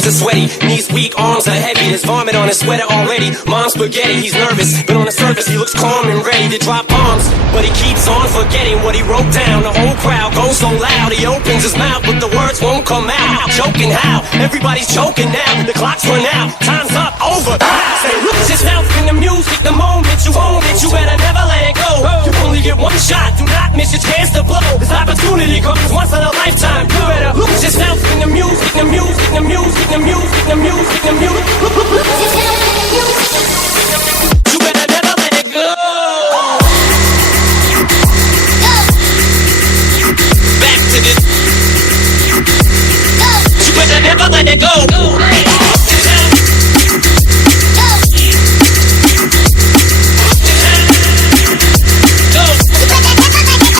palms are sweaty, knees weak, arms are heavy. There's vomit on his sweater already. Mom's spaghetti, he's nervous, but on the surface he looks calm and ready to drop bombs. But he keeps on forgetting what he wrote down. The whole crowd goes so loud, he opens his mouth, but the words won't come out. Choking how? Everybody's choking now. The clock's run out, time's up, over. Say, lose yourself in the music, the moment you own it, you better never let it go. You only get one shot, do not miss your chance to blow. This opportunity comes once in a lifetime. You better lose yourself in the music, the music, the music, the music, the music, the music. You better never let it go. Back to this. You better never let it go.